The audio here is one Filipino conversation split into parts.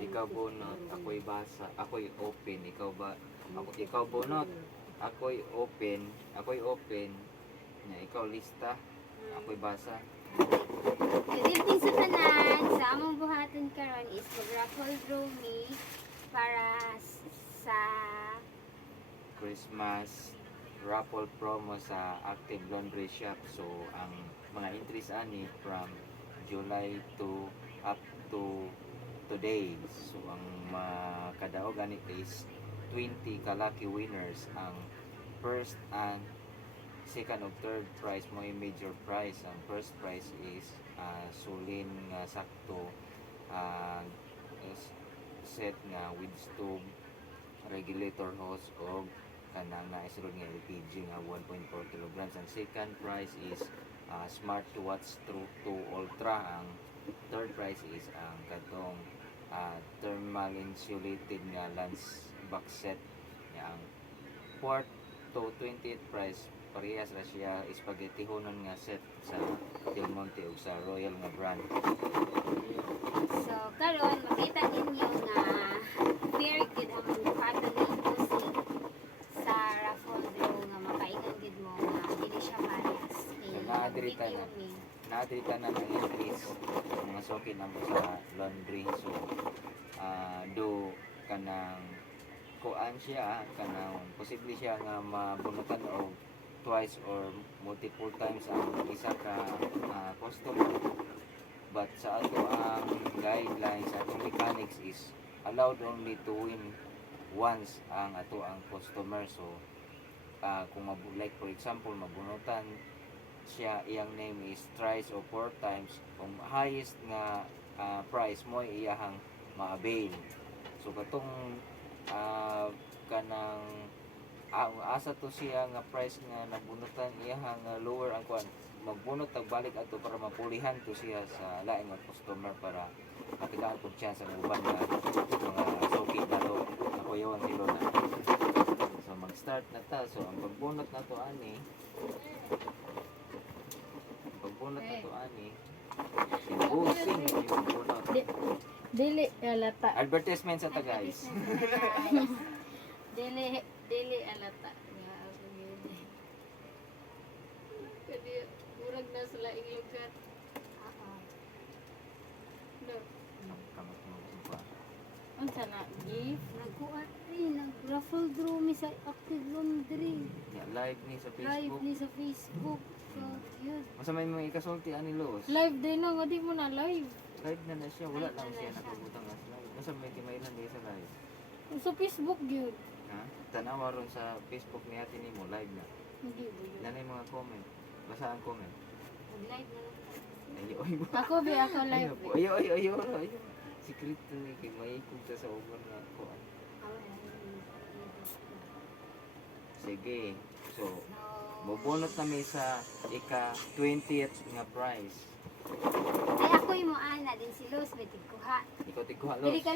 Ikaw bunot, ako'y basa, ako'y open, ikaw bunot, ako'y open, nya ikaw lista, ako'y basa. Good evening sa tanan. Sa among buhaton karon is mag-raffle draw me para sa Christmas raffle promo sa Active Laundry Shop. So ang mga entries ani from July to up to today. So ang makadaog ani is 20 ka lucky winners. Ang first and second of third prize mo yung major prize. Ang first prize is sulin nga sakto set nga with stove, regulator hose o kanang naisulod nga LPG nga 1.4 kilograms. Ang second prize is smartwatch True 2 Ultra. Ang third prize is ang katong thermal insulated nga lunch box set. Ang fourth to 20th prize parehas ra siya spaghetti honon nga set sa Del Monte ug sa Royal nga brand. so karon makita ninyo nga very good ang buhaton ni Lucy sa raffle draw nga makaingon gid mo nga dili siya bias. Naadiri na ng entries mga sokit na mo sa laundry. So do kanang kuan siya kanang posible siya nga mabunutan og twice or multiple times ang isa ka customer, but sa ato ang guidelines sa atong mechanics is allowed only to win once ang ato ang customer. So kung like for example mabunutan siya, iyang name is thrice or four times, kung highest nga price mo iyahang ma-avail. So katong kanang asa to siya nga price nga nabunutan iyahang lower ang kuan, magbunot tag balik ato para mapulihan to siya sa lain nga customer para makitaan pud chance ang uban nga mga sokit na to ako yawan silo na. So mag-start na ta. So ang pagbunot na to ani sinubusing yung bunot. Dili alata. Advertisement sa ta guys. Dili alata. Kadi murag na sa laing lugar. No. Kamot mo ba? Unsa na gift? Nagkuat nag-raffle draw mi sa Active Laundry. Ya, live ni sa Live Facebook. ni sa Facebook. So, yun. Masa may mga ikasulti ani Los. Live din na, di mo na live. Live na siya, wala Live lang na siya siya. nakabutang as live. Masa may kimailan di sa live. Sa Facebook yun. Ha? Tanawa ron sa Facebook ni ate nimo live na. Hindi ba yun? Nanay mga comment. Basa ang comment. Live na lang. Ayo ay mo. Ako ba ako live. Ayo. Secret to ni kay may kunta sa ubon na ko. Sige. So, mubunot nami sa ika 20th nga prize. Ay, ako yung ana din si Luz, may tigkuha. Ikaw tigkuha Los. Dili ka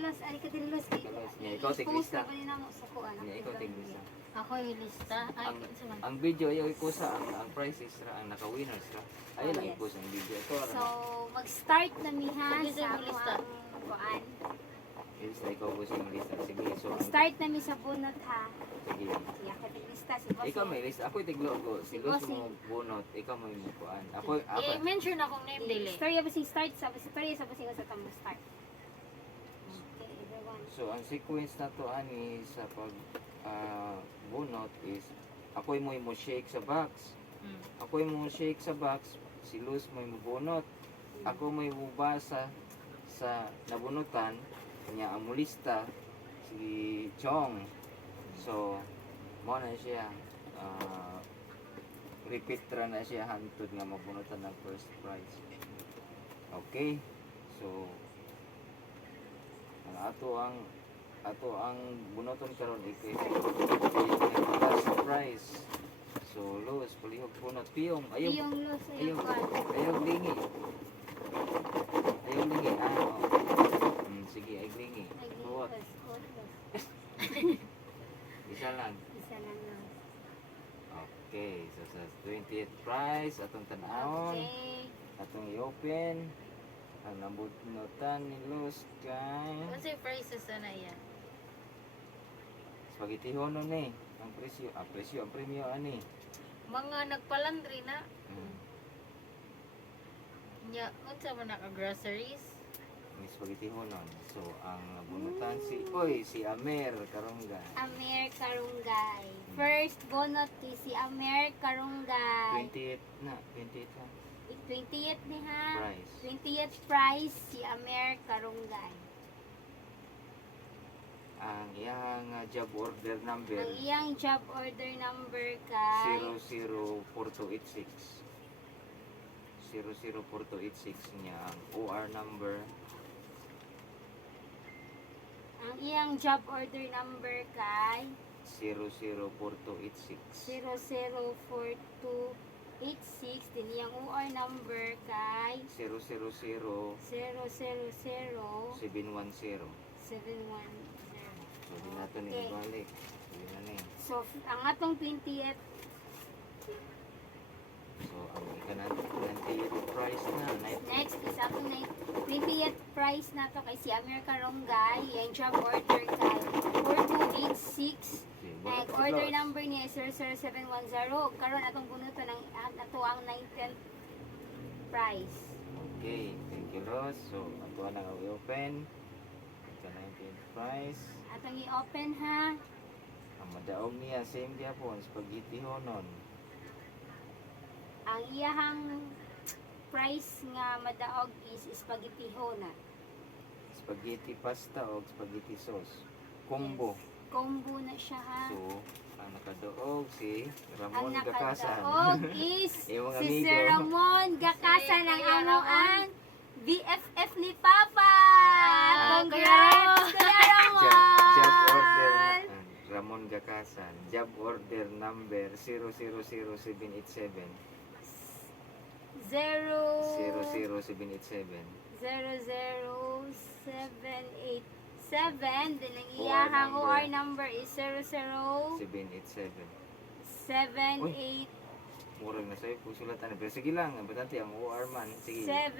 Luz, ay ka dili Luz. Ikaw tiglista. Post na kanina mo sa kuan. Ikaw tiglista. Ako yung lista. Ay, Ang- unsa man? Ang video ayaw ikusa ang prizes ra ang naka-winners ra. Ayaw lang Yes. ikusa ang video. Ito ra. So, mag-start na mi ha Ano sa yung lista? akong kuan. Ilista ikaw po sa lista. Sige. So, Mag-start na mi sa bunot ha. sige. Siya ka tiglista si Boss. Ikaw may lista. Ako tiglogo. Si Luz Bossing. mo bunot. Ikaw mo yung kuan. Ako. I-mention akong name dili. Story ba si start sa story sa basing sa tamo start. Okay, everyone. So, ang sequence na to ani sa pag bunot is ako mo shake sa box. Ako mo shake sa box. Si Luz mo bunot. Ako may bubasa sa nabunutan niya ang mulista si Chong. So mo na siya repeat ra na siya hantod nga mabunutan ng first prize. Okay. So ang ato ang bunoton karon last prize. So Luz palihog bunot piyong Yung Luz ay Ayun. kuan. Ayaw lingi. Sige, ay lingi. Buwag. Isa lang. Isa lang Luz. Okay, so sa 20th prize, atong tanawon, Okay. atong i-open. Ang nabunutan ni Luz kay Kasi prices na yan. spaghetti hono ni. Ang presyo, ang premyo ani. Mga nagpalandri na. Mm. Nya, unsa man naka groceries? May spaghetti honon. So ang nabunutan si Amer Karongga. Amer Karunggay. First bonot kay si Amer Karunggay. 28 na. 20th ni ha. Price. 20th prize si Amer Karunggay. Ang iyang job order number Ang iyang job order number kay 004286. 004286 niya ang OR number. ang iyang job order number kay 004286. 004286 din iyang OR number kay 000 000 710. 710. So di nato ni Okay. ibalik. Hindi na ni. So ang atong 20th So ang ikanan 28 price na. next is atong 20th prize na to kay si Amer Karunggay. Iyang job order kay 4286. Nag order number niya is 00710. Karon atong bunuton ng ato ang 19th prize. Okay, thank you Ross. So ato na nga i-open. Ito 19th price. Atong i-open ha. Ang madaog niya same gyapon spaghetti honon. Ang iyahang price nga madaog is spaghetti hona. Spaghetti pasta o spaghetti sauce. Combo. Combo na siya ha. So, ang nakadoog si Ang Ramon Gakasan. nakadaog is Iyong si amigo. Sir Ramon Gakasan Si ng Kuya amuan BFF ni Papa. Ah, Congrats, Kuya Job order na Ramon. Ramon Gakasan. Job order number 000787. 00787. 00787. Then ang iyahang number. OR number is 00787. 787. Murag na sa'yo kung sulatan. Pero sige lang, importante ang OR man. Sige. 7.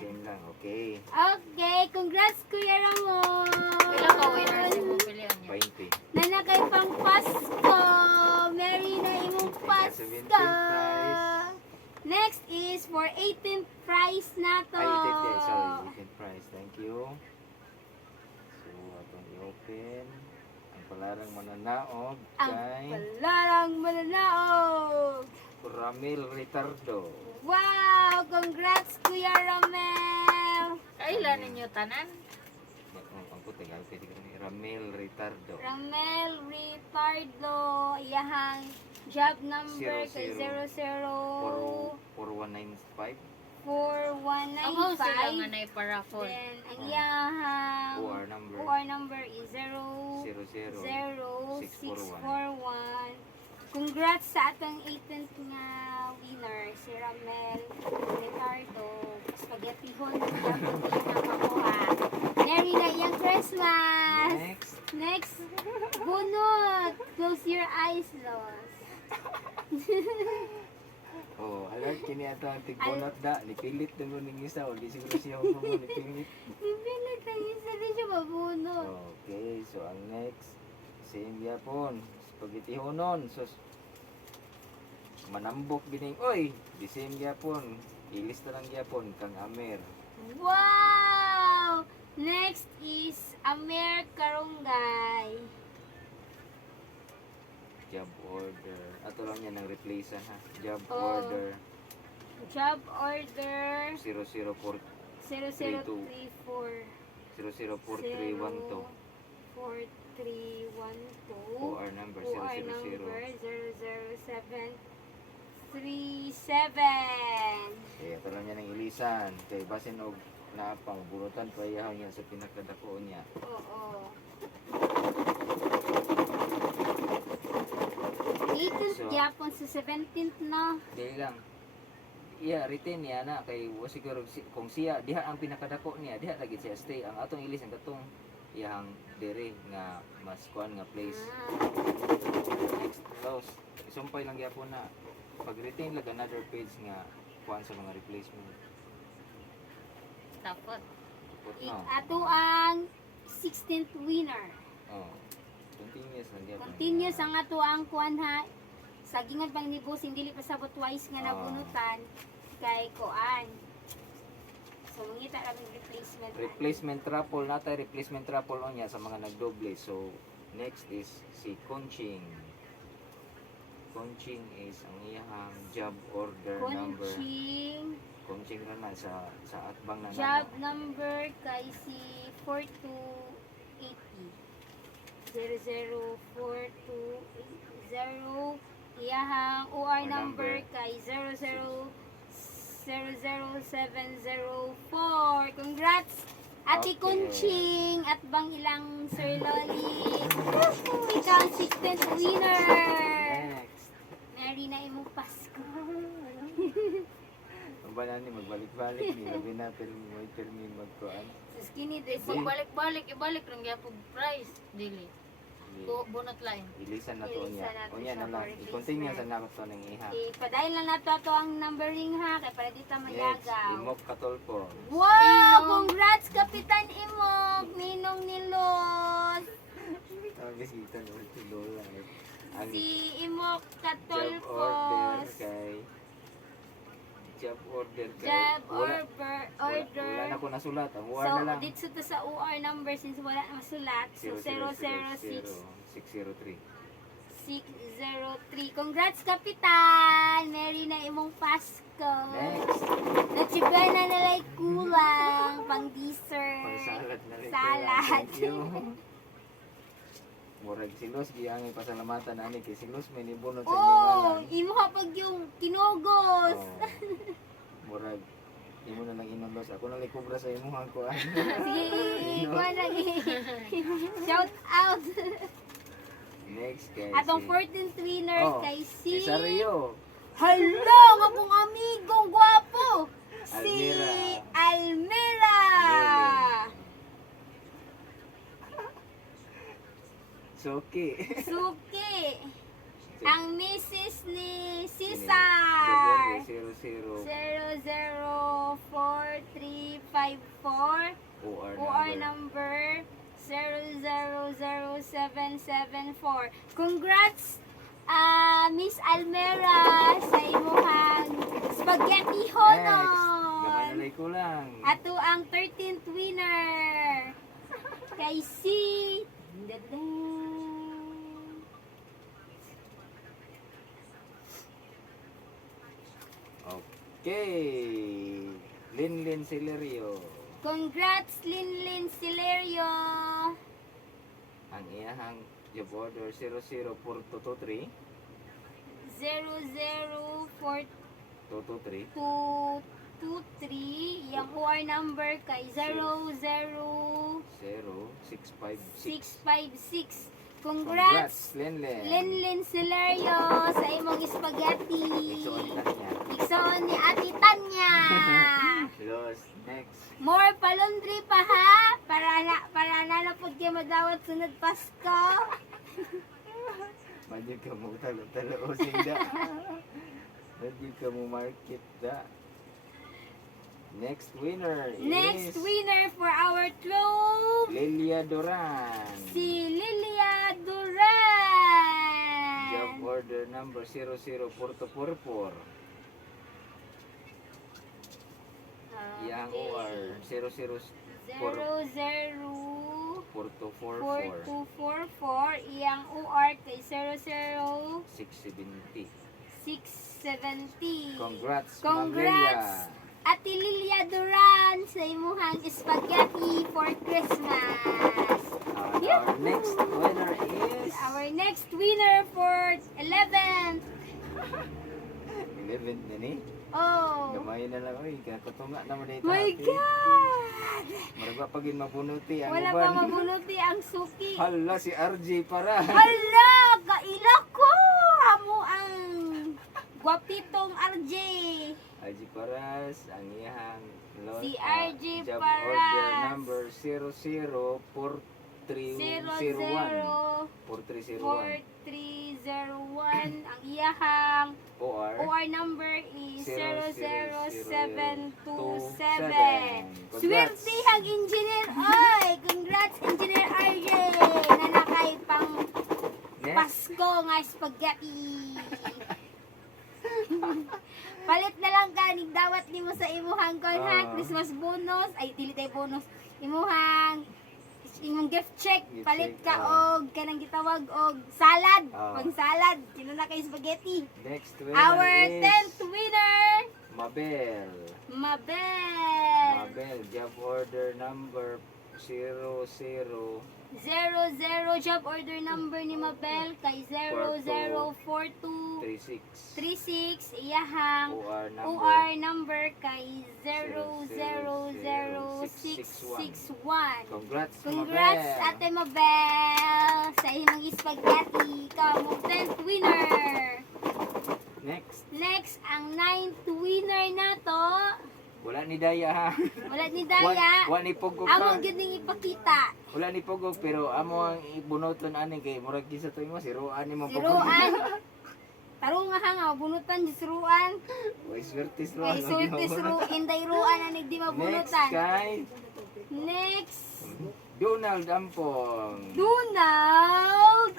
Same lang, okay. Okay, congrats Kuya Ramon. Pila ka winners mo pilihan niya? 20. Na kay pang Pasko. Merry na imong Pasko. 17th prize. Next is for 18th prize na to. Ay, 18th day. Sorry, 18th prize. Thank you. So, atong i-open. Ang palarang mananaog Ang kay palarang mananaog. Ramil Ritardo. Wow! Congrats Kuya Ramel. Kailan ninyo tanan? Ang puti, pwede ka ni Ramil Ritardo. Ramel Ricardo. Iyahang job number kay 4195. 4195. Ang host sila nga na iparafon. Then, ang iyahang OR number OR number is 00641. 00641. Congrats sa atong 18th nga winner, si Ramel Ricardo. Spaghetti hon niya kung di nakakuha. Merry na iyang Christmas! Next. Next, bunot! Close your eyes, Los. Oh, alert kini ato ang tigbunot da. Nipilit na mo ning isa. O, di siguro siya mo nipilit. Bibilag lang isa na siya mabunot. Okay, so ang next. Same yapon. Spaghetti honon. So, manambok gining. Oy! Di same yapon. Ilista lang yapon kang Amer. Wow! Next is Amer Karunggay. Job order. Ato lang yan ang replace ha. Job Oh. order Job order 004 0034 004312. 4312. OR number OR 000. number 00737. Kaya ito lang yan ang ilisan. Kay basin og napang bunutan pa iyaw niya sa pinakadako niya. Oo. 18th So, gyapon sa 17th na. Dili lang. Iya, retain niya na kay wa siguro kung siya diha ang pinakadako niya, diha lagi siya stay. Ang atong ilisan katong iyang dere nga mas kuan nga place. Next close. Isumpay lang gyapon na pag retain lag another page nga kuan sa mga replacement. Tapos. No. Ato ang 16th winner. Oh. Continuous na gyapon. Continuous ang ato ang kuan ha. Sa gingon pang ni boss, hindi pa sabot twice nga Oo. nabunutan kay kuan. So mangita ra ng replacement. Replacement raffle natay replacement raffle on niya sa mga nagdoble. So next is si Conching. Conching is ang iyang job order number. Conching ra na sa atbang na Job number kay si 4280. 00428. Iyahang OR number kay 0000704. Congrats! Ate Okay. Kunching at bang ilang Sir Loli. Ikaw ang 16th winner. Next. Merry na imong Pasko. Ang bala ni magbalik-balik ni labi na pero magkuan. So skinny this. Sige. Balik-balik, ibalik lang gyapon price dili. Bunot line. Ilisan na to Ilisan niya. na to Unya siya na lang. for I-continue sa replacement. nakot to ng iha. Padayon lang nato ato ang numbering ha kay para di ta Next, mayagaw. Imok Katolpo. Wow! Ninong. Congrats Kapitan Imok! Ninong ni Los! Bisita no si Lola. Ang Si Imok job order Katolfos. kay job order kay Job wala order. na ko nasulat. Ang war So, na lang. dito to sa OR number since wala na masulat. So, 006 603. 603. Congrats Kapitan! Merry na imong Pasko! Next, Nachiban na nalay kulang pang dessert. pang salad na rin. Salad. Thank you. Murag silos giyang pasalamatan ani kay silos may nibunot sa inyong Oh, ngalan. imo pag yung kinugos. Oh. Murag imo na lang inulos. Ako na lang kubra sa imo ang kuan. Sige, kuha lagi. Shout out. Next kay Atong si 14th winner Oh, kay si... Cesario. Hello, nga pong amigong gwapo. Si Almira. Soki. Suki. Ang misis ni Job Cesar. order 004354. OR OR number. number 000774. Congrats, Miss Almera, sa imuhang spaghetti Next. Gamay na honon. lay kulang. Ato ang 13th winner kay si Okay. Linlin Silerio. Congrats, Linlin Silerio. Ang iyahang job order 00423. 004 223. 223. Yung OR number kay 0656. 00656. Congrats, Linlin. Linlin Silerio, sa imong spaghetti. Iksuon na niya. Iksoon ni Ate Tanya. Los. Next. More palundri pa ha, para na pud kayo madawat sunod Pasko. Madyo ka mo talo-talo o sinda. Madyo ka mo market da. Next winner is Next winner for our club, Lilia Duran. si Lilia Duran. Job order number 00444. Yang OR 00444. 4244. Iyang OR kay 00670. 670. Congrats, Ma'am Congrats, Lilia. Ate Lilia Duran, sa imuhang spaghetti for Christmas. Our next winner is Our next winner for 11th. 11 din eh. Oh, Gamay na lang. Uy, katunga naman ito. my God! Maragwa pagin mabunuti ang Wala uban. pa mabunuti ang suki. Hala, si RJ para. Hala! Kaila ko! Amo ang gwapitong RJ. RJ Paras, ang iyang Si RJ job Paras. order number 004 4301. 4301. 4301. Ang iyahang OR OR number is 00727. 00727. Swerte ang engineer. Oy, congrats Engineer RJ. Nanakay pang Next. Pasko nga spaghetti. Palit na lang ka ning dawat nimo sa imuhang kon ha, Christmas bonus. Ay dili tay bonus. Imuhang imong gift check, Gift palit check, ka og kanang gitawag og salad. Ah. Pang salad, kinuna kay spaghetti. Next winner Our is 10th winner, Mabel. Mabel. Mabel, job order number 00. 00 job order number ni Mabel kay 0042 36. 36 iyahang OR number OR number kay 000661. Congrats, Congrats Mabel. Ate Mabel sa imong spaghetti. Ikaw mo 10th winner. Next. Next, ang 9th winner na to. Wala ni Daya ha. Wala ni Daya. Wala ni Pogo Amo pa. gyud ning ipakita. Wala ni Pogo pero amo ang ibunoton ani kay murag gisa to imo siruan ni mo Siruan. Tarong nga nga bunutan di siruan. Oy swerte Kay sulte siru inday ruan anig di Next mabunutan. kay Next, Donald Ampong. Donald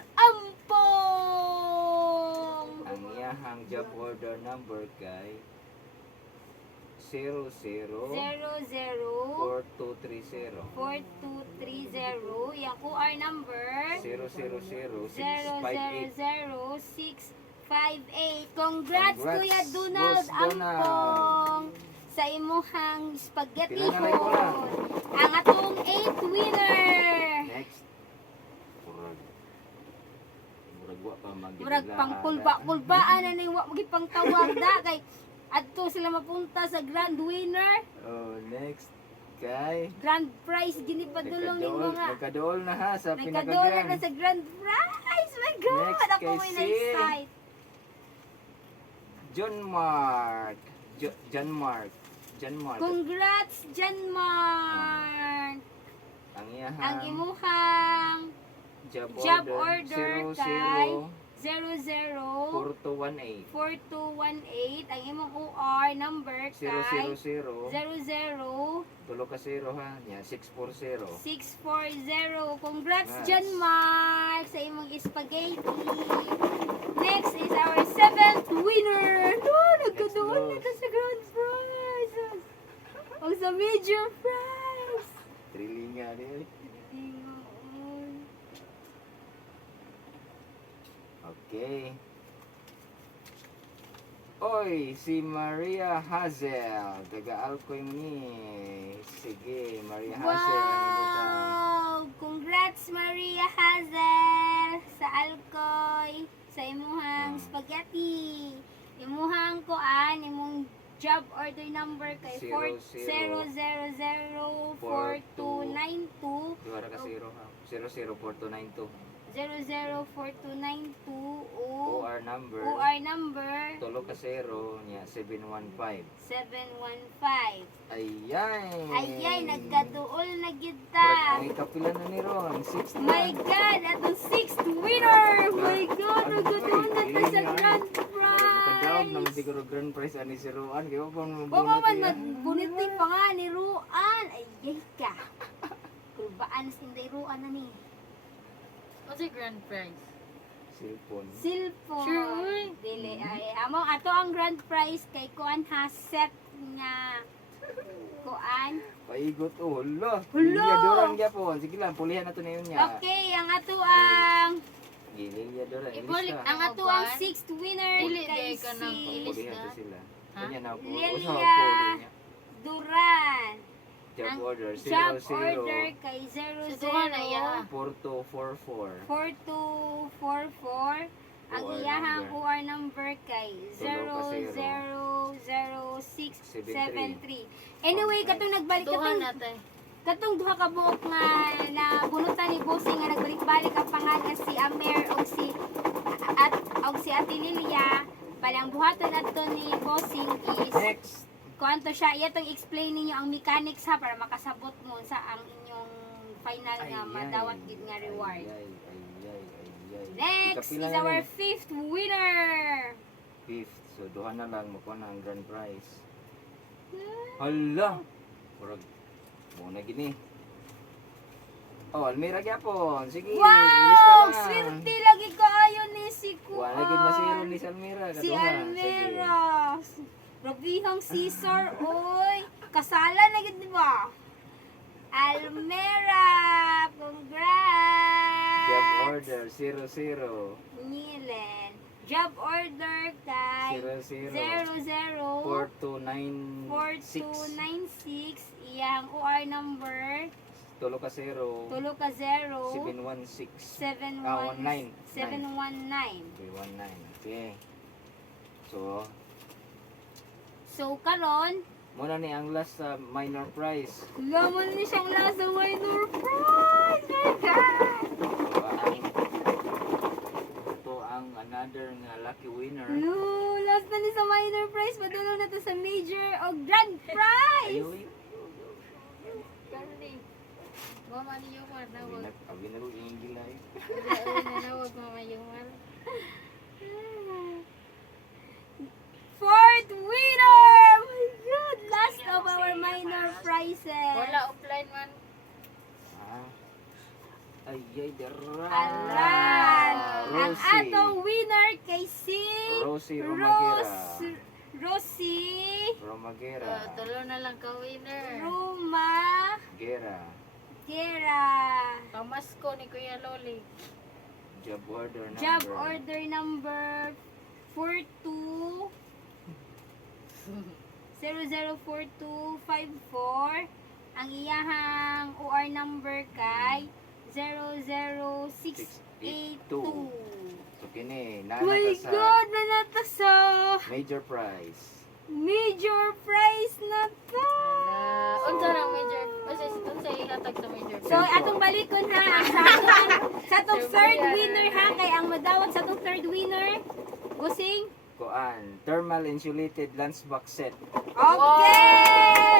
Ampong. Ang iyahang job order number kay 00 00 4230 4230. Yung QR number 000658. 000658. Congrats, Congrats, Kuya Donald Boss Donald. Ampong sa imuhang spaghetti Kailangan na iko lang. Ang atong 8th winner. Next. Murag wa pa magiging Murag pang kulba-kulbaan na ning wa magipang tawag da kay adto sila mapunta sa grand winner. Oh, next kay Grand prize gini padulong ning mga. nagkadool na ha sa Nagkadola na pinaka-grand. sa grand prize. My God, Next ako kay may si na-excite. John Mark. John Mark. Congrats, Janmar. Ang iyahang Ang imuhang job order kay 00 4218 4218. Ang imong OR number kay 000 00 tulo ka 0 ha nya 640. 640. Congrats, Congrats. John Mark, sa imong spaghetti. Next is our 7th winner. No, nagkadoon na to sa grand prize. Ang sa major prize. Trilinga ni. Okay. Oy, si Maria Hazel, taga Alcoy ni. Sige, Maria Hazel ang ibutang. Wow! Congrats, Maria Hazel, sa Alcoy, sa imuhang spaghetti. Imuhang kuan, imong job order number kay 0004292 Duwara ka 0 ha. 004292. 004292 o OR number. OR number Tulo ka 0 nya 715. 715. Ayay. Ayay, nagkaduol na Brad, kita. ay kapila na ni Ron. 6 My God, atong 6th winner! My God, nagkaduol na ta sa grand Kadawag naman prize! siguro grand prize ani si Roan. Kaya pa mo Baba man, magbunitin pa nga ni Ruan. Ayay ka. Kulbaan sa inday Ruan na ni. What's a grand prize? Cellphone. Cellphone. Sure, uy. Dili, ay, amo, ato ang grand prize kay Kuan ha, set nga Kuan. Paigot oh. Hala. Hala! Lilyadorang gyapon. Sige lang, pulihan na to na yun niya. Okay, ang ato ang Lilyadorang. Ibalik Ilista. ang ato ang 6th winner Dili, kay di ka nang si Pulihan to sila. Ha? Kanya na po. Lilia Usaw po niya. Duran. Job Ang order. job 00 order kay Susuhan na iya. 4244. 4244. Ang OR iyahang number. OR number kay Tulo ka 000673. Anyway, katong nagbalik Tuhan katong natin. katong duha ka buok nga na bunutan ni Bossing nga nagbalik-balik ang pangalan si Amer og si Ate Lilia. Balang buhaton adto ni Bossing is Next. kuanto siya, iya tong explain ninyo ang mechanics ha para makasabot mo sa ang inyong final nga madawat gid nga reward. Ay. Next Ikapila is na our ni? 5th winner. Fifth. So, duha na lang makuha na ang grand prize. Hala! Murag, muna gini. Oh, Almira gyapon. Sige, ilista Wow! na. Swerte lagi kaayo ni si Kuan. Wala gid masiro ni Almira. Si Kaduha. Almera. Grabihang Caesar, oy. Kasala na gid di ba? Almera, congrats. Job order 00. Nilen. Job order kay 00. 4296. 4296. Iyang OR number Tulo ka 0. tulo ka 0 716. 719. 719. 319. Okay. So, Karon, muna ni ang last sa minor prize. laman ni siyang lasa minor prize. My God! Ito ang another nga lucky winner. No, last na ni sa minor prize. Padulo na to sa major o grand prize. Ayaw. Karni. Mama ni Yomar nawag. Abi na rin yung gilay. Uy na nawag Mama Yomar. Fourth winner! Oh my God! Last of our minor prizes. Wala offline man. Ah. Ay, dara. Alan! Ang Rosie. atong winner kay si Rosie Romagera. Rosie Romagera. Tulo na lang ka winner. Roma Gera. Gera. Kamasko ni Kuya Loli. Job order number. Job order number 42 004254. Ang iyahang OR number kay 00682. So, kini. Oh my Nana sa God! Nanata sa major prize. major prize na to! Unsa lang major? Unsa ihatag sa major? So, atong balikon ha. Sa atong third winner ha. Kay ang madawat sa atong third winner. Gusing. Kuan. Thermal insulated lunchbox set. Okay! Wow!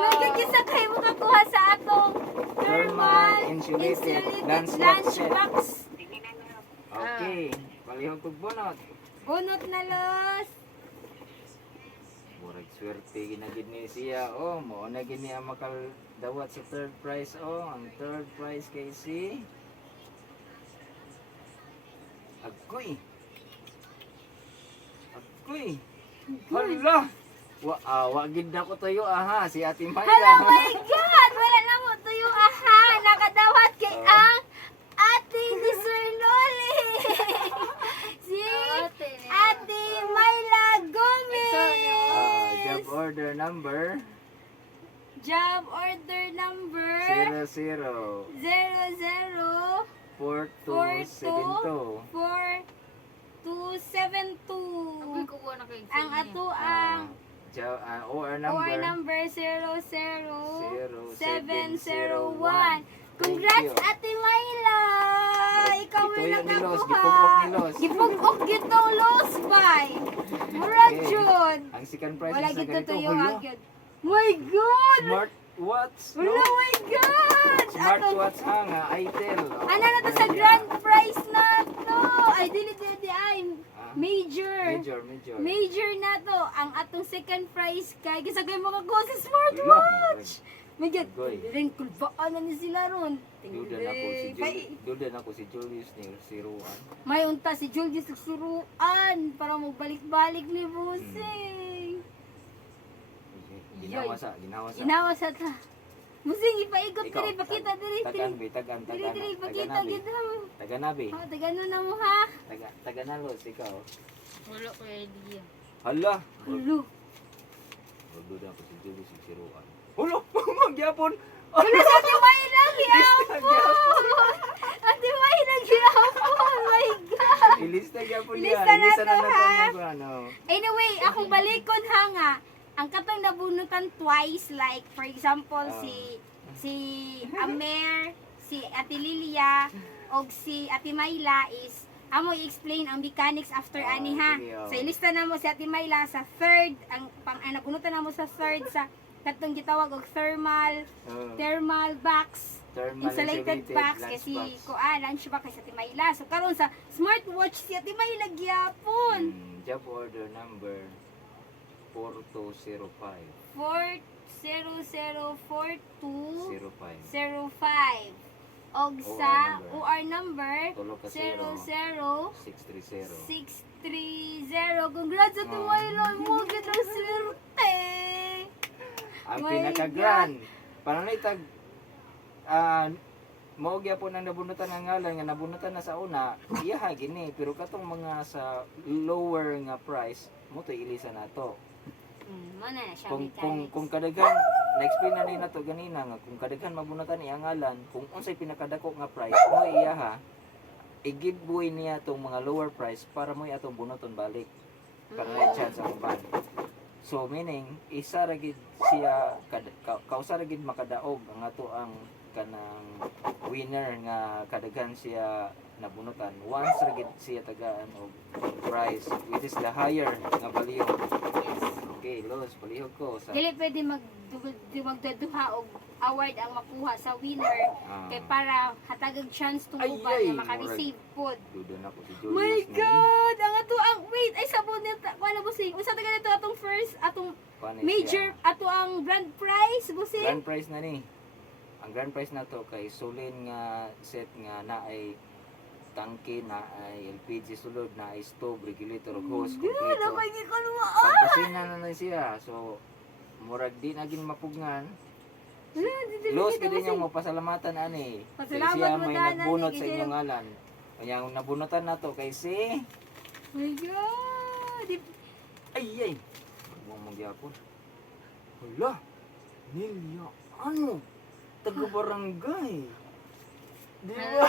Magkakisa kayo makakuha sa atong thermal insulated lunchbox. Okay. Palihog kog bunot. Bunot na los. Murag swerte ginagid ni siya. Oh, mo na gini ang makaldawat sa third prize. Oh, ang third prize kay si Agoy. Hala. Wa gid na ko tayo aha si Ate Mayla. Hello, my God! Wala na mo tuyo aha. Nakadawat kay ang ating ni Sir Noli. Si Ate Mayla Gomez. Job order number Job order number 00 00 4272. 4272. Agoy ko na kay Ang ato ang OR OR number number 00701. 0701. Congrats, Thank you. Ate Mayla! Ikaw may Ituyo ni Los, nakakuha. gipugok ni Los. Gipugok gitong Los bay. Murag Okay. jud. Ang second prize Wala sa gito ganito. tuyo Hala, agyod. My God! Smart watch. Wala, No? my God! Smart Atong- watch nga Itel. Oh, Ano na to sa grand prize na to? Ay, dili ay. Ah, Major. Major. Major na to. Ang atong second prize kay gisagay mo kakuha sa smartwatch. Watch. My God, Agoy. rin kulbaan na ni sila ron. Dudan ako si Julius ni Siruan. May unta si Julius suruan para magbalik-balik ni Busing. Ginawa sa. Ginawa sa ta. Busing, ipaigot Ikaw, diri, pakita diri. Tagan, be, tagan. Diri, pakita Taganabi. gito. Taganabi. Oh, tagano na mo ha. Taganalos, ikaw. Wala ko idea. Hala. Hulo. Magduda ako si Julius ni Siruan. Hulo! Magyapon! Wala sa Ate Mayla, gihapon. Ate Mayla, gihapon. My God. Ilista gyapon Ilista niya. na to, ha? Ano. Anyway, akong balikon ha nga. Ang katong nabunutan twice, like for example, si Amer, si Ate Lilia, o si Ate Mayla is amo i-explain ang mechanics after ani ha. sige, So ilista na mo si Ate Mayla sa third, ang nabunutan na mo sa third sa katong gitawag og thermal box Thermal insulated box kasi lunchbox kay sa Timayla. So karon sa smartwatch si Timayla gyapon. Job order number 4205. 4004205. 05. Og sa OR number Tulo ka 0 630. 00630. Congrats sa Timayla mo gid ang swerte. Ang My pinaka-grand. Parang itag mao gyapon ang nabunutan nga ngalan nga nabunutan na sa una, iyaha gini pero katong mga sa lower nga price mo to ilisan nato. Mana na siya Kung kadaghan na-explain na ni nato ganina nga kung kadaghan mabunutan iya ngalan, kung unsay pinakadako nga price mo iyaha i-giveaway niya tong mga lower price para mo atong bunuton balik para na chance ang ban. So meaning isa ra gid siya kausa ra gid makadaog ang ato ang kanang winner nga kadaghan siya nabunutan once ra gid siya tagaan og price which is the higher nga baliyo. Okay, Los, palihog ko sa Dili pwede magduduha og award ang makuha sa winner kay para hatagag chance tong Ay, uban ay, nga maka-receive pod. duda na ko si Julius. My na God! Ang ato ang wait ay sabon nito. Wala busing. Unsa taga nito atong first atong Panis major siya. ato ang grand prize busing. Grand prize na ni. Ang grand prize na to kay sulin nga set nga naay tangke na ay LPG sulod na ay stove regulator ug hose Good, kompleto. napay gikalwa. Pagkusina na na siya. So murag di na gin mapugnan. Los gid niyo mo pasalamatan ani. Kay Pasalamat siya mo, may Dana, nagbunot ni sa Gigi. inyong ngalan. Kaya ang nabunutan nato kay si My God! ay mo magyapon. Hala. Nilya ano? Taga barangay. Di ba?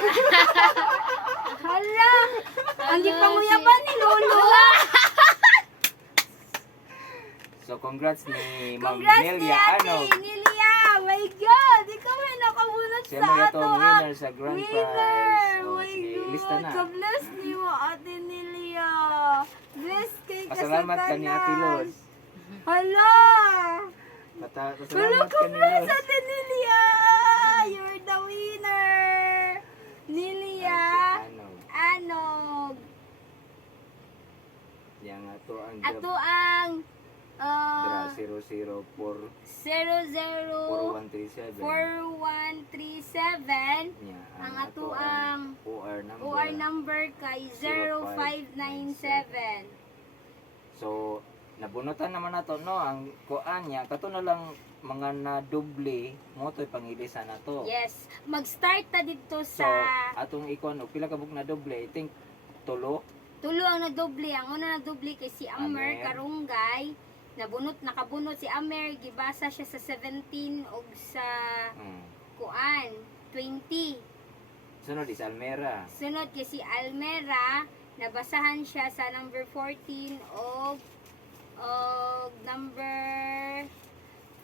Hala! Ang gipanguyapan ni Lolo. So congrats ni Ma'am Congrats ni Nelia Ate Nelia! My God! Ikaw ay nakabunot Siya sa mo ato itong ang winner sa grand winner! prize. Oh, My sige, lista God! na. Ka-bless ni mo, Ate Nelia! Bless kay Pasalamat ka ni Ate Los. Hala! Pasalamat ka ni Congrats, Los. Ate Nelia! You're the winner! Nelia! Anog! Yang ato ang Ato ang Dra 004 004137 4137. Yeah, ang ato ang OR number. OR number kay 0597. So nabunutan naman nato no ang kuan niya kato na lang mga na doble mo to'y pangilisan nato. Yes, mag-start ta dito So sa atong ikon og pila ka bug na doble I think tulo. tulo ang nadoble. Ang una nadoble kay si Amer Amer. Karunggay. Nakabunot si Amer, gibasa siya sa 17 og sa kuan 20. Sunod is Almera. Sunod kay si Almera, nabasahan siya sa number 14 og number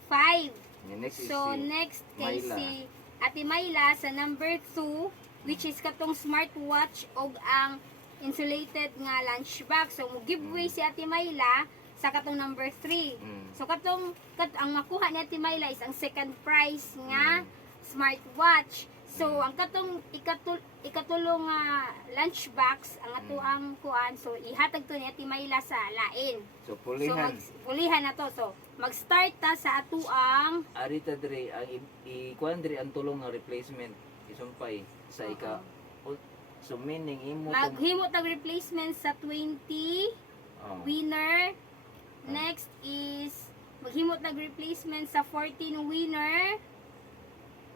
5. And next is So si next kay Mayla. si Ate Mayla sa number 2, which is katong smartwatch og ang insulated nga lunchbox. So mo giveaway si Ate Mayla sa katong number 3. So ang makuha ni Ate Mayla is ang second prize nga smartwatch. So ang katong ikatulong nga lunchbox ang ato ang kuan, so ihatag to ni Ate Mayla sa lain. So So pulihan. pulihan na to. So mag-start ta sa ato ang Arita dre ang ikuan dre ang tulong nga replacement isumpay sa ika. So meaning imo tong maghimot ang replacement sa 20 winner. Next is maghimot ng replacement sa 14 winner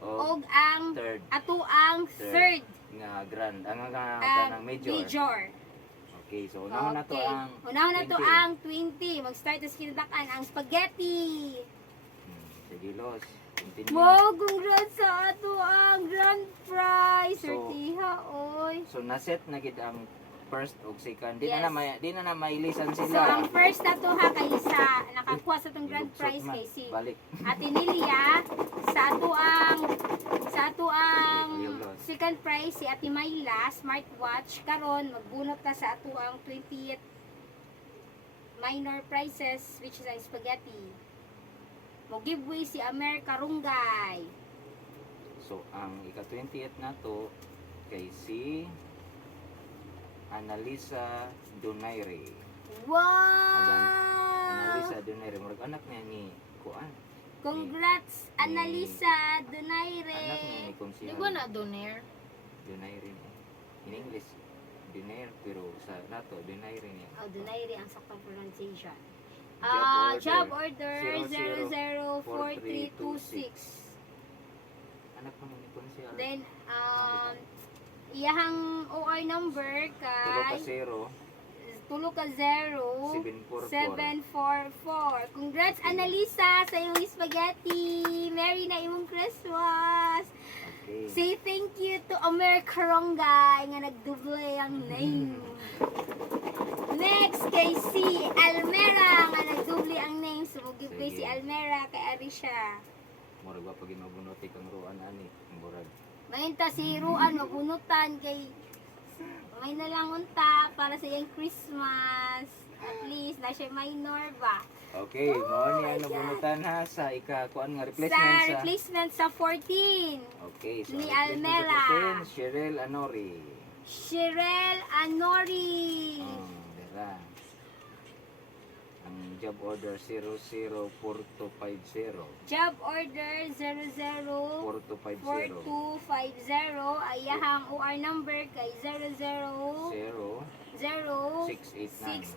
og ang third ato ang third nga grand ang kanang major. major. Okay, so unahon na to ang Unahon na to 20. ang 20. Mag-start sa kinadakan ang spaghetti. Sige, Los. Continue. Wow, congrats sa ato ang grand prize. So, Sortiha, oy. So naset na gid ang first ug second. Yes. Di na mailisan So, sila. ang first na to ha, kay sa nakakuha sa itong grand Ilugsot prize man. kay si Balik. Ate Nelia. Sa ato ang second prize si Ate Mayla, smartwatch. Karon magbunot ka sa ato ang 20th minor prizes, which is ang spaghetti. Mo giveaway si Amer Karunggay. So ang ika-28 nato kay si Annalisa Donaire. Annalisa Wow! Donaire, murag anak niya ni Kuan. Congrats, Annalisa Anak niya Donaire. ni Di Konsihal ba na donair? Donaire niya. In English, Donaire, pero sa nato Donaire niya. Oh, Donaire ang saktong pronunciation. Job Job order 004326. Anak mo ni Konsihal. Then, iyahang OR number Tulo ka kay 0, tulo ka 0 744. Congrats, Annalisa, sa iyong spaghetti. Merry na imong Christmas. Okay. Say thank you to Amer Karongay nga nagduble ang name. Next kay si Almera nga nagduble ang name. Sumugib kay si Sige. Almera kay Arisha. Murag ba pag mabunuti kang ruan ani, murag. Ngayon ta si Ruan mabunutan kay may nalangunta para sa iyang Christmas. At least na siya minor ba? Okay, mao ni ano my God. bunutan ha sa ika-kuan nga Sa replacement sa. replacement sa 14. Okay, so Ni replacement sa Almera. 14, Cheryl Anori. Cheryl Anori. Dira. Ang job order 004250. Job order 4250. 004250. Ayahang OR number kay 0 689.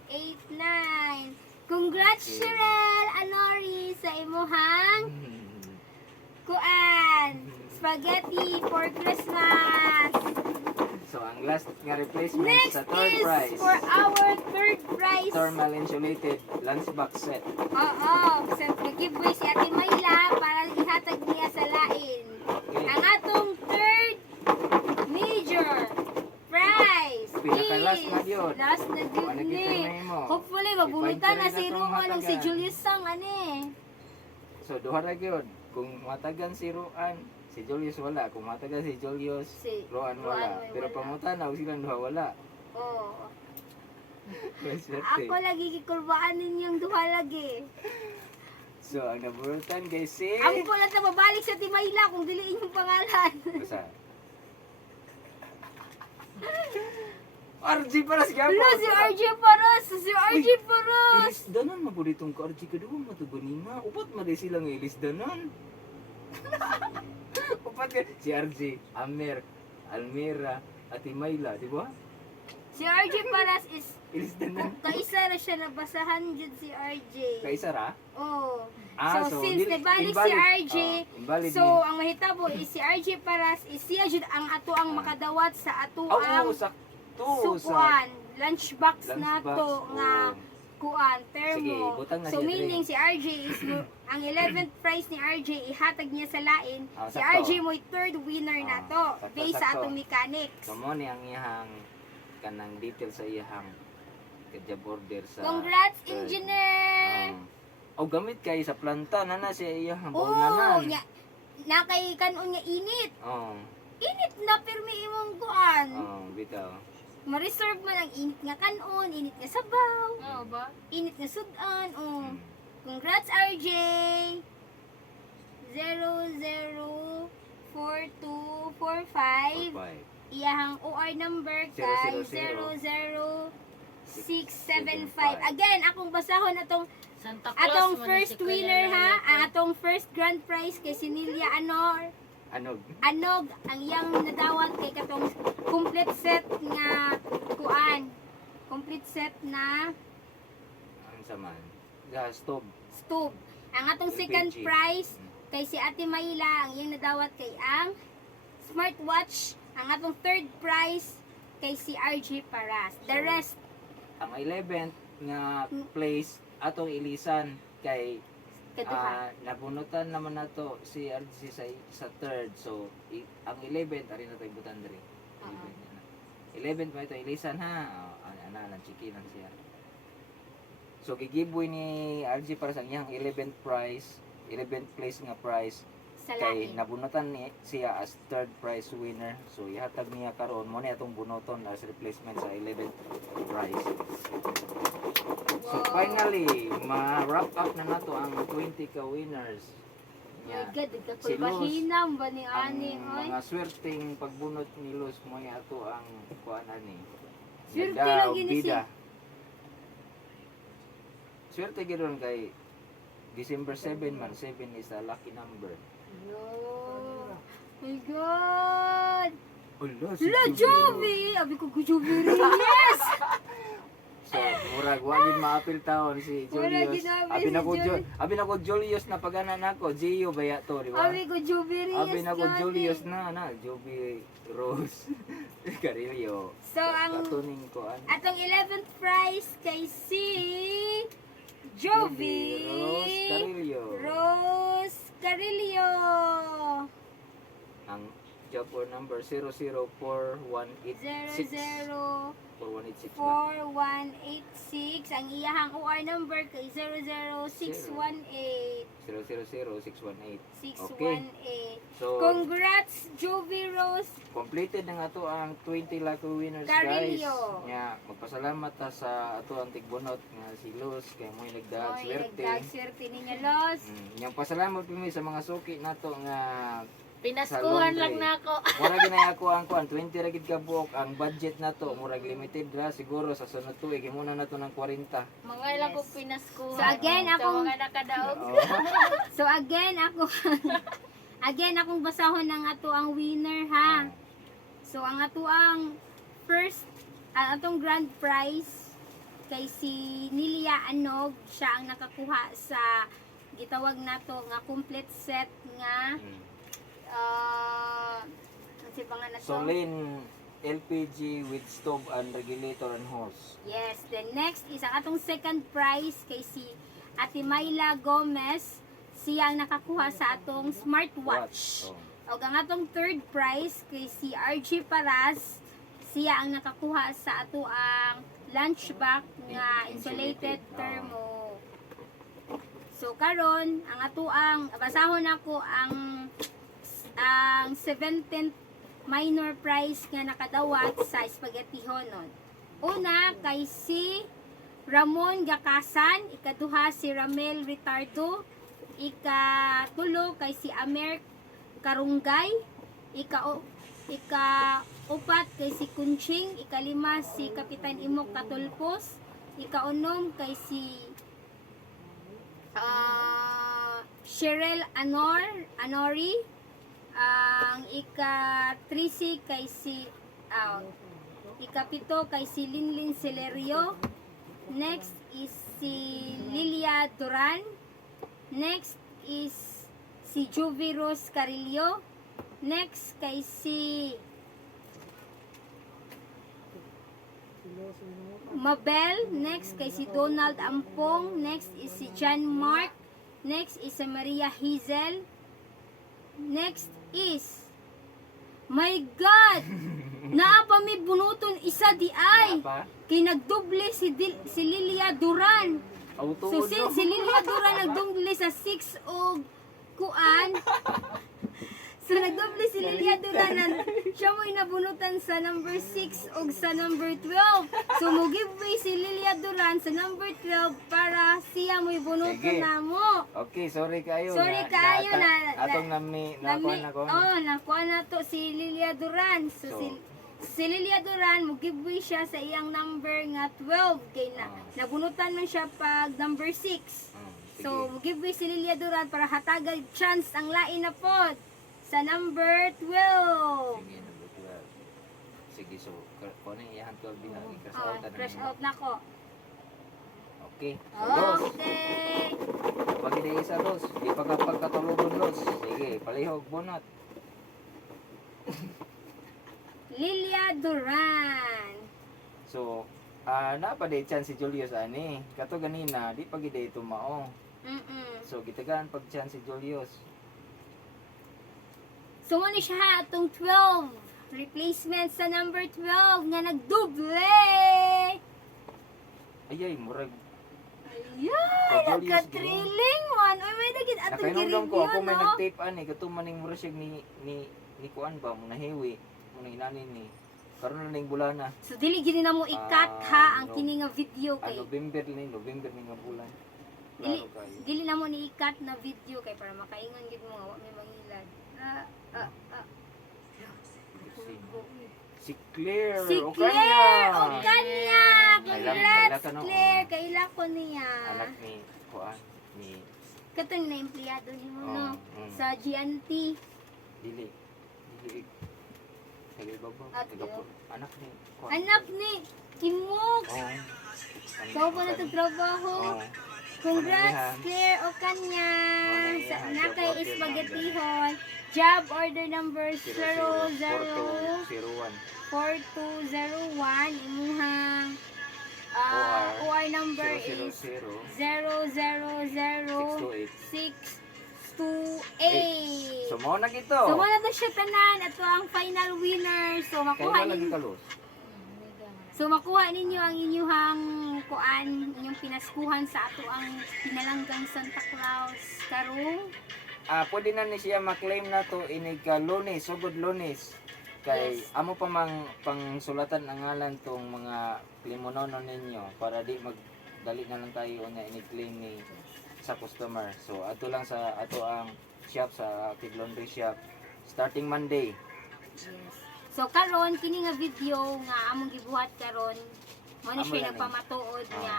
00689. Congrats, Okay. Cheryl Anori, sa imuhang kuan. Spaghetti for Christmas. So ang last nga replacement Next sa third is prize. for our third prize. Thermal insulated lunchbox set. Oo, sa giveaway si Ate Mayla para ihatag niya sa lain. Okay. Ang atong third major prize Pinaka-last is na yun. last na yun Ano ni. determine mo? Hopefully mabunutan na I-find si ko rin na Ruan itong o si hatagan. Julius Sang ani. So duha ra gyud. Kung matagan si Ruan, si Julius wala. Kung matagan si Julius, Si Ruan Ruan wala. may Pero wala. pangutana og silang duha wala. Oh, Swerte. ako lagi kikulbaan ninyong duha lagi. So ang nabunutan guys si Ako pala na mabalik sa Timayla kung dili inyong pangalan. Basta. RG para si Gabo. Hello, si RJ Paras! Si RJ Paras! Ilis danan mabulitong ka RG kadua matugunina. Upat maday sila nga ilis danan. Upat ka si RG, Amer, Almira, at Imayla, di ba? Si RJ Paras is Ilis danan. kaisa na siya nabasahan dyan si RJ. Kaisa ra? Oh. Ah, so, since nabalik si RJ, invalid so ni. ang mahitabo is si RJ Paras is siya jud ang ato ang makadawat sa ato Oo, ang sakto. sukuan, lunchbox na Lunchbox, to nga oo. kuan Sige, termo. butang na So siya, meaning si RJ is ang 11th prize ni RJ ihatag niya sa lain. Ah, Si sakto. RJ mo'y third winner na Ah, to sakto, based sa sakto. atong mechanics. So mo ni ang iyahang kanang detail sa iyahang job order sa Congrats, third. engineer! Oh, gamit kay sa planta na na siya iyahang Oo, baunanan. nya na kay kanon nga init. Oh, Init na pirmi imong kuan. oh, bitaw. Ma-reserve man ang init nga kanon, init nga sabaw, Oo ba? init nga sudan. Oh. Mm. Congrats, RJ! 004245. Five. Iyahang OR number kay 00675. Again, akong basahon atong Santa Claus atong man first si Kuya winner ha, Lolo. ang atong first grand prize kay Sinilia Anor. Anog. Anog ang iyang nadawat kay katong complete set nga kuan. Complete set na Ang saman. Ga stove. stove. Ang atong LPG. second prize kay si Ate Mayla, ang iyang nadawat kay ang smartwatch. Ang atong third prize kay si RJ Paras. The So, rest Ang 11th nga place atong ilisan kay kaduha. nabunutan naman nato si RG sa third. So ang 11th ari na tayo butan diri. 11th may ito ilisan ha. Ana chiki lang siya. So gigiveaway ni RG para sa iyang 11th prize, 11th place nga prize Sa kay lain. nabunutan ni siya as third prize winner. So ihatag niya karon mo ni atong bunoton as replacement sa 11th prize. So Wow. finally, ma-wrap up na nato ang 20 ka winners My God, Si nagkapulbahinam ba ni Ang ani, oy? mga swerteng pagbunot ni Luz mo ato ang kuan ani. Swerte Ganda lang o gini bida. Swerte gidon kay December 7 man, 7 is a lucky number. Yo. My God! Ulo, La Jovi! Abi ko Jovi Reyes! So, murag wagin maapil taon si Wala Julius. ginabi Abi si na ko Julius. Abi na ko Julius na paganan nako, Gio baya to, di ba? Abi ko Jovi Reyes. Abi na ko Johnny. Julius na Joby Rose. Carillo. So, ang Katuning ko an. atong 11th prize kay si Jovi Rose Carillo. Rose Carillo. Ang Japo number 0041866. 00 4186 4186. Ang iyahang OR number kay 00618. 000618. 618. So, Congrats, Jovi Rose. completed na nga to ang 20 lucky winners Carillo. guys. Nya magpasalamat ta sa ato ang tigbunot nga si Luz kay mo nagdag Oy, swerte. nagdagswerte ninyo, Los. Nya pasalamat mi sa mga suki nato nga Pinaskuhan Sa lang laundry. nako. mura ginay ako ang kuan 20 ra gid ka buok ang budget nato murag limited ra siguro sa sunod tuig muna nato ng 40. Mga ilang ko Yes. pinaskuhan. So again, Sa akong mga nakadaog. Oo. So again akong basahon ng ato ang winner ha. So ang ato ang first atong grand prize kay si Nilia Anog, siya ang nakakuha sa gitawag nato nga complete set nga ano ba nga na to? Solin LPG with stove and regulator and hose. Yes, then next is ang atong second prize kay si Ate Myla Gomez. Siya ang nakakuha sa atong smartwatch. Oh. O ang atong third prize kay si RG Paras. Siya ang nakakuha sa ato ang lunchbox nga insulated thermo. So karon ang ato ang basahon ako ang 17th minor prize nga nakadawat sa spaghetti honon. Una kay si Ramon Gakasan, ikaduha si Ramel Ritardo, ikatulo kay si Amer Karunggay, ikaupat kay si Kunching, ikalima si Kapitan Imok Katulpos, ikaunom kay si Cheryl Anori, ang ika-13 kay si ikapito kay si Linlin Celerio. Next is si Lilia Duran. Next is si Jovi Rose Carillo. Next kay si Mabel. Next kay si Donald Ampong. Next is si John Mark. Next is si Maria Hazel. Next is my God! Naa pa may bunuton isa di ay. Apa? Kay nagdoble si Lilia Duran. Auto So since si Lilia Duran nagdoble sa 6 og kuan. So nagdoble si Lilia Duran, siya mo inabunutan sa number 6 og sa number 12. So mo giveaway si Lilia Duran sa number 12 para siya mo ibunutan Sige. namo. Okay, sorry kayo. Sorry kayo atong nakuha na ko. Oh, nakuha na to si Lilia Duran. So, So, si Lilia Duran, mo-giveaway siya sa iyang number nga 12. Kay nabunutan man siya pag number 6. So, mo-giveaway si Lilia Duran para hatagag chance ang lain na pod sa number 12. Sige, number 12. Sige, so, kung ano yung iyahan 12 din lagi. Crash Oh, out na fresh ninyo. out na ko. Okay. So, Los. Okay. Pag hindi isa, Los. Di pa ka pagkatulugon, Los. Sige, palihog, bunot. Lilia Duran. So, napaday chance si Julius ani. Kato ganina, di pa gid ito mao. So, gitagaan pag chance si Julius. So, ano siya atong 12 replacement sa number 12 nga nagduble. Ayay, murag. Ayay, Pag Julius nagka-thrilling one. Uy, may naging atong Nakainundang ko, gi-review, ako may no? nag-tape ani. Kato maning mura siya ni kuan ba, muna hiwi. Muna inanin ni. Karon na ning bulana. So, dili gini na mo i-cut ha ang no. kini nga video kay. November ni nga bulan. Klaro kayo. Dili na mo ni ikat na video kay para makaingon gid mo wa may mangilad. Si Claire. Si o Claire, kanya. o kanya. Kaila Congrats, ka no? Claire. Kaila ko niya. Anak ni Kuan ni Katong na empleyado ni mo, no? mm. Sa GNT. Dili. Tagababa. At Anak ni Kuan. Anak ni Kimok. Oh. Sao pa na ito trabaho? Oh. Congrats, Claire, o kanya. Sa nakay espagetihon. Job order number 00 4201. Imuhang OR number is 000628. So mo na gito. So, wala na siya tanan. Ito ang final winner. So, Kaya makuha wala ninyo. kalos. So, makuha ninyo ang inyong kuan, inyong pinaskuhan sa ato ang pinalanggang Santa Claus. Karong, Pwede na ni siya maklaim na to inig ka Lunes, sugod Lunes. Kay Yes. amo pa mang pangsulatan ang ngalan tong mga klimonono ninyo para di magdali na lang tayo na inig-claim ni sa customer. So ato lang sa ato ang shop sa Kid Laundry Shop starting Monday. yes. So, karon kini nga video nga among gibuhat karon, mo na Amo siya lang nagpamatuod Ah. nga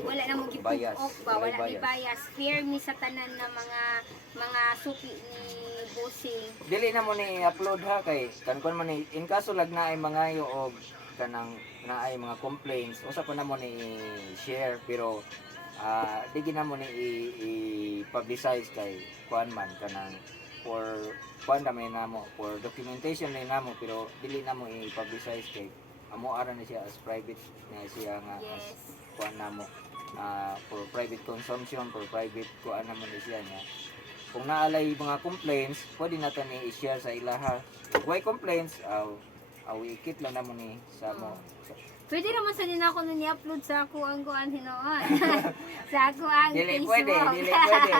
wala na mong Bias. gipuok ba, Walay wala ni bias. bias. Fair mi sa tanan na mga suki ni bossing. Dili na mo ni upload ha kay kan kon man in kaso lag na ay mga og kanang naay mga complaints usa pa na mo ni share pero di gina mo ni i-publicize kay kuan man kanang for kuan na may namo for documentation na namo pero dili na mo i-publicize kay amo ara na siya as private na siya nga as Yes. kuan namo for private consumption for private kuan naman ni siya niya kung naalay mga complaints pwede natin i-share sa ilaha why complaints ikit lang naman ni sa mo Pwede naman sa nina ako nun i-upload sa ako ang kuan hinoon. Sa ako ang dili Facebook. pwede dili pwede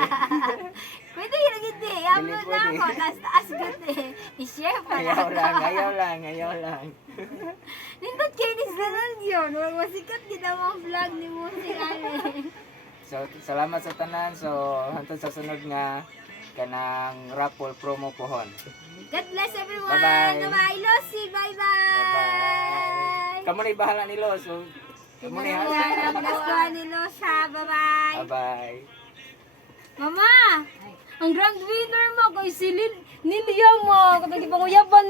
Pwede yun hindi. I-upload na pwede. ako. Taas gud eh. I-share pa ayaw lang. ayaw lang Nindot kayo ni Saran yun. Huwag masikat kita mga vlog ni mo si Ale. so salamat sa tanan so hantod sa sunod nga kanang raffle promo pohon. God bless everyone. Bye-bye. Bye-bye. Lucy. Bye-bye. Kamu na ibahala ni Los so kamu ni Ang naskuhan ni Lucia. Bye-bye. bye Mama! Ang grand winner mo kay si Lilia mo. Kapag ipanguyaban